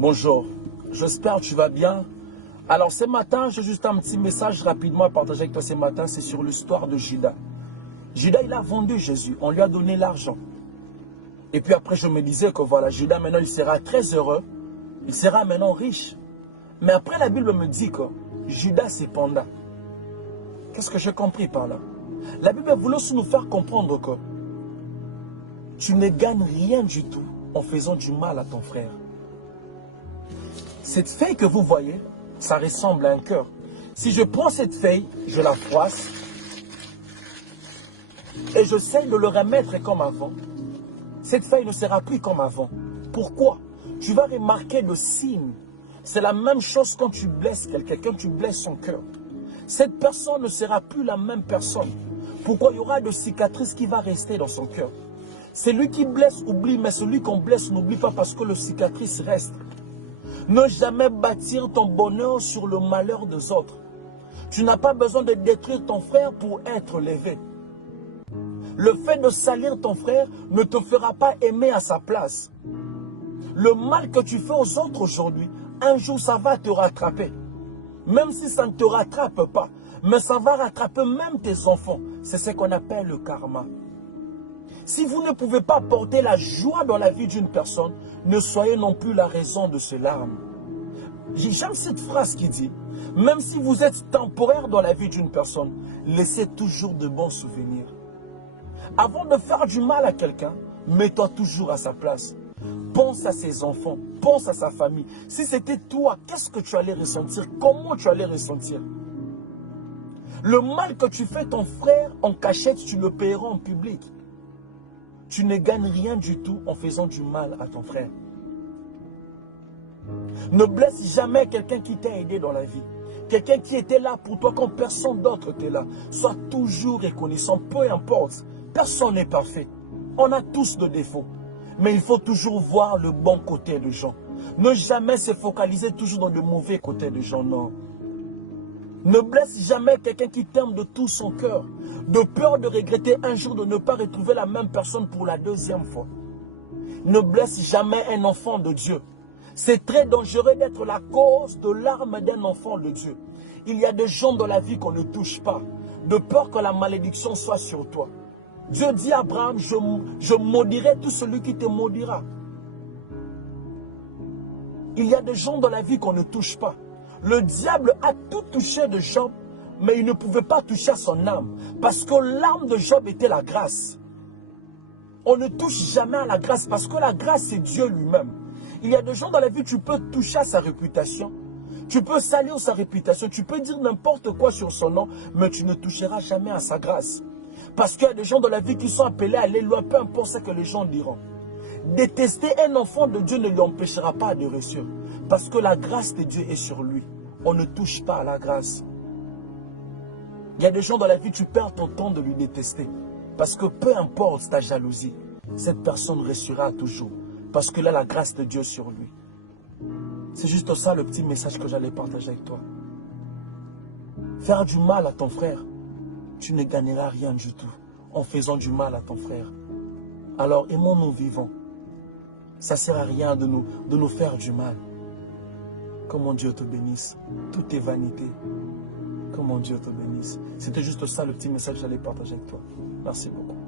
Bonjour, j'espère que tu vas bien. Alors ce matin, j'ai juste un petit message rapidement à partager avec toi ce matin, c'est sur l'histoire de Judas. Judas, il a vendu Jésus, on lui a donné l'argent. Et puis après, je me disais que voilà, Judas maintenant, il sera très heureux, il sera maintenant riche. Mais après, la Bible me dit que Judas cependant, qu'est-ce que j'ai compris par là? La Bible voulait aussi nous faire comprendre que tu ne gagnes rien du tout en faisant du mal à ton frère. Cette feuille que vous voyez, ça ressemble à un cœur. Si je prends cette feuille, je la froisse et j'essaie de le remettre comme avant, cette feuille ne sera plus comme avant. Pourquoi? Tu vas remarquer le signe. C'est la même chose quand tu blesses quelqu'un, tu blesses son cœur. Cette personne ne sera plus la même personne. Pourquoi? Il y aura de cicatrices qui vont rester dans son cœur. Celui qui blesse oublie, mais celui qu'on blesse n'oublie pas parce que le cicatrice reste. Ne jamais bâtir ton bonheur sur le malheur des autres. Tu n'as pas besoin de détruire ton frère pour être levé. Le fait de salir ton frère ne te fera pas aimer à sa place. Le mal que tu fais aux autres aujourd'hui, un jour ça va te rattraper. Même si ça ne te rattrape pas, mais ça va rattraper même tes enfants. C'est ce qu'on appelle le karma. Si vous ne pouvez pas porter la joie dans la vie d'une personne, ne soyez non plus la raison de ses larmes. J'aime cette phrase qui dit, même si vous êtes temporaire dans la vie d'une personne, laissez toujours de bons souvenirs. Avant de faire du mal à quelqu'un, mets-toi toujours à sa place. Pense à ses enfants, pense à sa famille. Si c'était toi, qu'est-ce que tu allais ressentir? Comment tu allais ressentir? Le mal que tu fais ton frère en cachette, tu le paieras en public. Tu ne gagnes rien du tout en faisant du mal à ton frère. Ne blesse jamais quelqu'un qui t'a aidé dans la vie. Quelqu'un qui était là pour toi quand personne d'autre était là. Sois toujours reconnaissant, peu importe. Personne n'est parfait. On a tous des défauts. Mais il faut toujours voir le bon côté des gens. Ne jamais se focaliser toujours dans le mauvais côté des gens, non. Ne blesse jamais quelqu'un qui t'aime de tout son cœur. De peur de regretter un jour de ne pas retrouver la même personne pour la deuxième fois. Ne blesse jamais un enfant de Dieu. C'est très dangereux d'être la cause de larmes d'un enfant de Dieu. Il y a des gens dans la vie qu'on ne touche pas, de peur que la malédiction soit sur toi. Dieu dit à Abraham, je maudirai tout celui qui te maudira. Il y a des gens dans la vie qu'on ne touche pas. Le diable a tout touché de Job, mais il ne pouvait pas toucher à son âme, parce que l'âme de Job était la grâce. On ne touche jamais à la grâce, parce que la grâce, c'est Dieu lui-même. Il y a des gens dans la vie, tu peux toucher à sa réputation. Tu peux salir sa réputation. Tu peux dire n'importe quoi sur son nom, mais tu ne toucheras jamais à sa grâce. Parce qu'il y a des gens dans la vie qui sont appelés à aller loin, peu importe ce que les gens diront. Détester un enfant de Dieu ne lui empêchera pas de réussir. Parce que la grâce de Dieu est sur lui. On ne touche pas à la grâce. Il y a des gens dans la vie, tu perds ton temps de lui détester. Parce que peu importe ta jalousie, cette personne réussira toujours. Parce que là, la grâce de Dieu sur lui. C'est juste ça le petit message que j'allais partager avec toi. Faire du mal à ton frère, tu ne gagneras rien du tout en faisant du mal à ton frère. Alors aimons-nous vivants. Ça ne sert à rien de nous faire du mal. Que mon Dieu te bénisse. Tout est vanité. Que mon Dieu te bénisse. C'était juste ça le petit message que j'allais partager avec toi. Merci beaucoup.